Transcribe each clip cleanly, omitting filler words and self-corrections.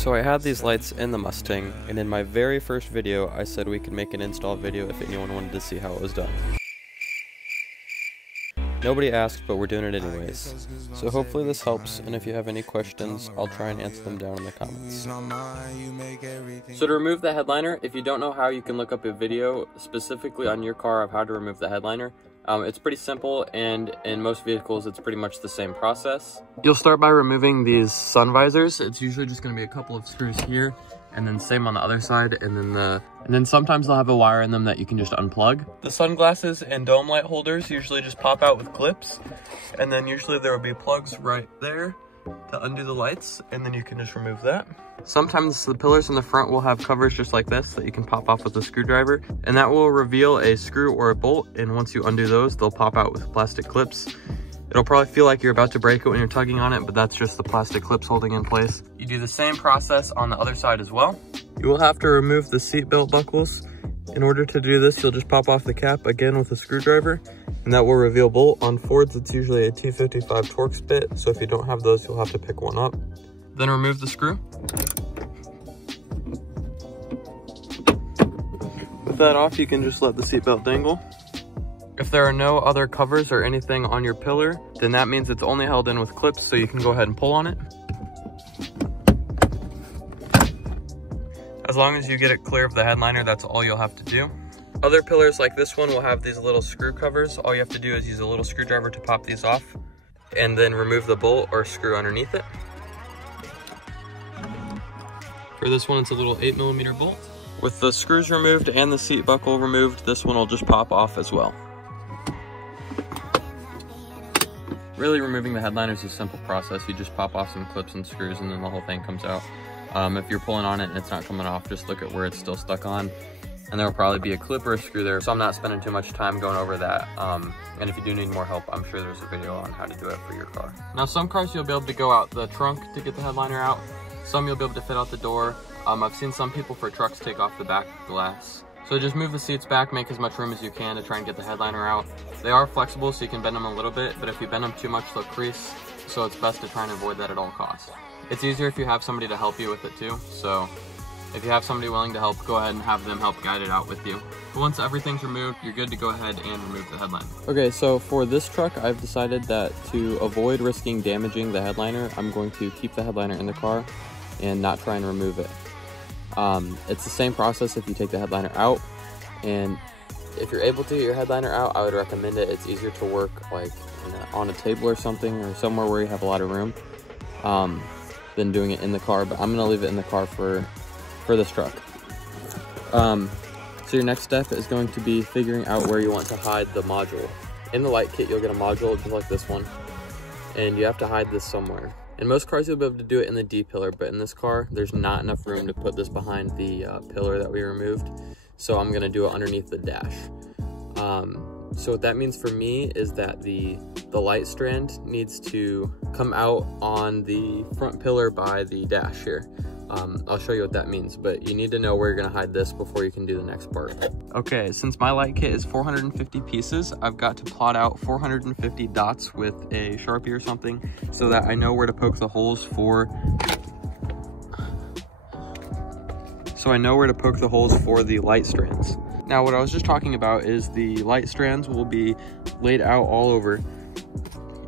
So I had these lights in the Mustang, and in my very first video I said we could make an install video if anyone wanted to see how it was done. Nobody asked, but we're doing it anyways. So hopefully this helps, and if you have any questions, I'll try and answer them down in the comments. So to remove the headliner, if you don't know how, you can look up a video specifically on your car of how to remove the headliner. It's pretty simple, and in most vehicles it's pretty much the same process. You'll start by removing these sun visors. It's usually just going to be a couple of screws here, and then same on the other side, and then sometimes they'll have a wire in them that you can just unplug. The sunglasses and dome light holders usually just pop out with clips, and then usually there will be plugs right there to undo the lights, and then you can just remove that. Sometimes the pillars in the front will have covers just like this that you can pop off with a screwdriver, and that will reveal a screw or a bolt, and once you undo those, they'll pop out with plastic clips. It'll probably feel like you're about to break it when you're tugging on it, but that's just the plastic clips holding in place. You do the same process on the other side as well. You will have to remove the seat belt buckles. In order to do this, you'll just pop off the cap again with a screwdriver, and that will reveal bolt. On Fords, it's usually a 255 Torx bit, so if you don't have those, you'll have to pick one up. Then remove the screw. With that off, you can just let the seat belt dangle. If there are no other covers or anything on your pillar, then that means it's only held in with clips, so you can go ahead and pull on it. As long as you get it clear of the headliner, that's all you'll have to do. Other pillars like this one will have these little screw covers. All you have to do is use a little screwdriver to pop these off, and then remove the bolt or screw underneath it. For this one, it's a little 8mm bolt. With the screws removed and the seat buckle removed, this one will just pop off as well. Really, removing the headliner is a simple process. You just pop off some clips and screws, and then the whole thing comes out. If you're pulling on it and it's not coming off, just look at where it's still stuck on, and there will probably be a clip or a screw there, so I'm not spending too much time going over that. And if you do need more help, I'm sure there's a video on how to do it for your car. Now, some cars you'll be able to go out the trunk to get the headliner out. Some you'll be able to fit out the door. I've seen some people for trucks take off the back glass. So just move the seats back, make as much room as you can to try and get the headliner out. They are flexible, so you can bend them a little bit, but if you bend them too much, they'll crease, so it's best to try and avoid that at all costs. It's easier if you have somebody to help you with it too, so if you have somebody willing to help, go ahead and have them help guide it out with you. But once everything's removed, you're good to go ahead and remove the headliner. Okay, so for this truck, I've decided that to avoid risking damaging the headliner, I'm going to keep the headliner in the car and not try and remove it. It's the same process if you take the headliner out, and if you're able to get your headliner out, I would recommend it. It's easier to work like on a table or something, or somewhere where you have a lot of room, than doing it in the car, but I'm gonna leave it in the car for this truck. So your next step is going to be figuring out where you want to hide the module. In the light kit, you'll get a module just like this one, and you have to hide this somewhere. In most cars, you'll be able to do it in the D pillar, but in this car, there's not enough room to put this behind the pillar that we removed, so I'm gonna do it underneath the dash. So what that means for me is that the light strand needs to come out on the front pillar by the dash here. I'll show you what that means, but you need to know where you're gonna hide this before you can do the next part. Okay, since my light kit is 450 pieces, I've got to plot out 450 dots with a Sharpie or something so that I know where to poke the holes for. So I know where to poke the holes for the light strands. Now, what I was just talking about is the light strands will be laid out all over,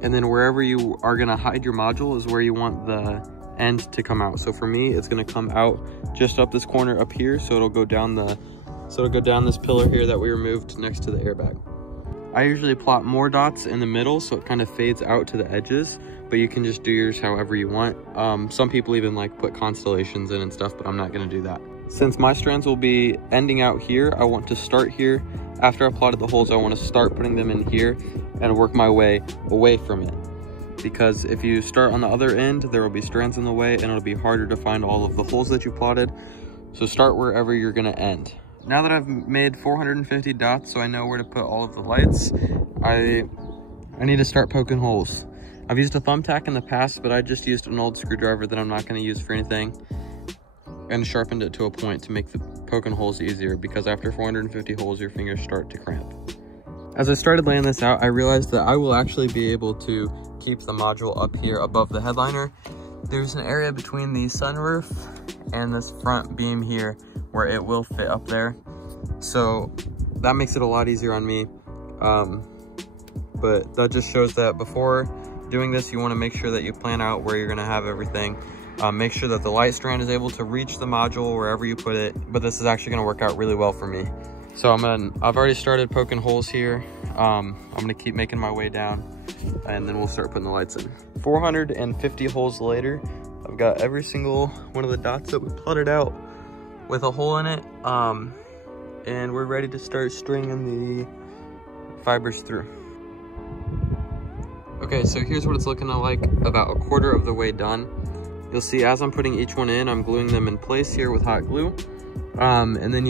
and then wherever you are gonna hide your module is where you want the end to come out. So for me, it's gonna come out just up this corner up here, so it'll go down this pillar here that we removed next to the airbag. I usually plot more dots in the middle, so it kind of fades out to the edges, but you can just do yours however you want. Some people even like put constellations in and stuff, but I'm not gonna do that. Since my strands will be ending out here, I want to start here. After I plotted the holes, I want to start putting them in here and work my way away from it. Because if you start on the other end, there will be strands in the way and it'll be harder to find all of the holes that you plotted. So start wherever you're gonna end. Now that I've made 450 dots, so I know where to put all of the lights, I need to start poking holes. I've used a thumbtack in the past, but I just used an old screwdriver that I'm not gonna use for anything, and sharpened it to a point to make the poking holes easier, because after 450 holes, your fingers start to cramp. As I started laying this out, I realized that I will actually be able to keep the module up here above the headliner. There's an area between the sunroof and this front beam here where it will fit up there. So that makes it a lot easier on me. But that just shows that before doing this, you want to make sure that you plan out where you're going to have everything. Make sure that the light strand is able to reach the module wherever you put it, but this is actually going to work out really well for me. So I've already started poking holes here. I'm going to keep making my way down, and then we'll start putting the lights in. 450 holes later, I've got every single one of the dots that we plotted out with a hole in it, and we're ready to start stringing the fibers through. Okay, so here's what it's looking like about a quarter of the way done. You'll see as I'm putting each one in, I'm gluing them in place here with hot glue. And then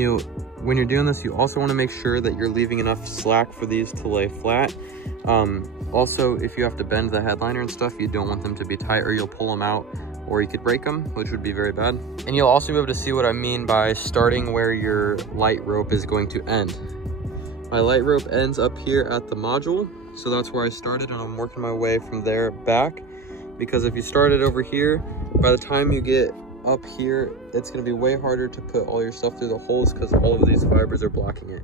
when you're doing this, you also want to make sure that you're leaving enough slack for these to lay flat. Also, if you have to bend the headliner and stuff, you don't want them to be tight or you'll pull them out, or you could break them, which would be very bad. And you'll also be able to see what I mean by starting where your light rope is going to end. My light rope ends up here at the module, so that's where I started, and I'm working my way from there back. Because if you started over here, by the time you get up here, it's going to be way harder to put all your stuff through the holes because all of these fibers are blocking it.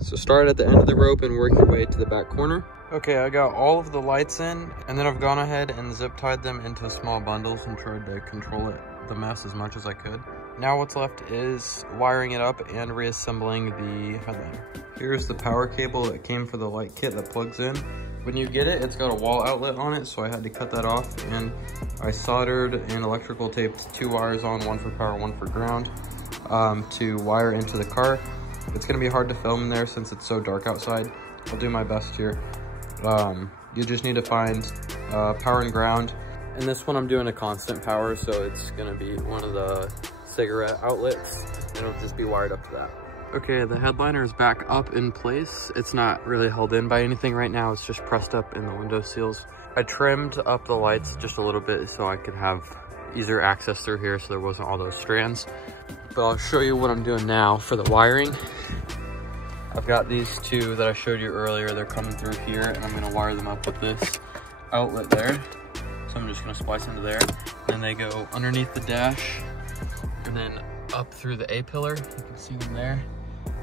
So start at the end of the rope and work your way to the back corner. Okay, I got all of the lights in, and then I've gone ahead and zip tied them into small bundles and tried to control the mess as much as I could. Now what's left is wiring it up and reassembling the headliner. Here's the power cable that came for the light kit that plugs in. When you get it, it's got a wall outlet on it, so I had to cut that off, and I soldered and electrical taped 2 wires on, one for power, one for ground, to wire into the car. It's gonna be hard to film in there since it's so dark outside. I'll do my best here. You just need to find power and ground. And this one I'm doing a constant power, so it's gonna be one of the cigarette outlets, and it'll just be wired up to that. Okay, the headliner is back up in place. It's not really held in by anything right now. It's just pressed up in the window seals. I trimmed up the lights just a little bit so I could have easier access through here so there wasn't all those strands. But I'll show you what I'm doing now for the wiring. I've got these two that I showed you earlier. They're coming through here, and I'm gonna wire them up with this outlet there. So I'm just gonna splice into there. Then they go underneath the dash, and then up through the A-pillar. You can see them there.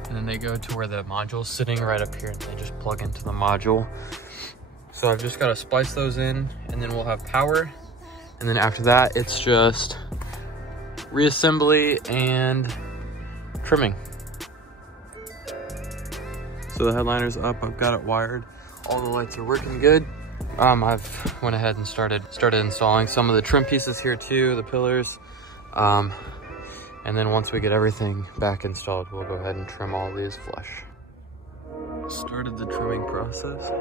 And then they go to where the module's sitting right up here, and they just plug into the module. So I've just got to splice those in, and then we'll have power. And then after that, it's just reassembly and trimming. So the headliner's up, I've got it wired. All the lights are working good. I've went ahead and started installing some of the trim pieces here too, the pillars. And then once we get everything back installed, we'll go ahead and trim all these flush. Started the trimming process.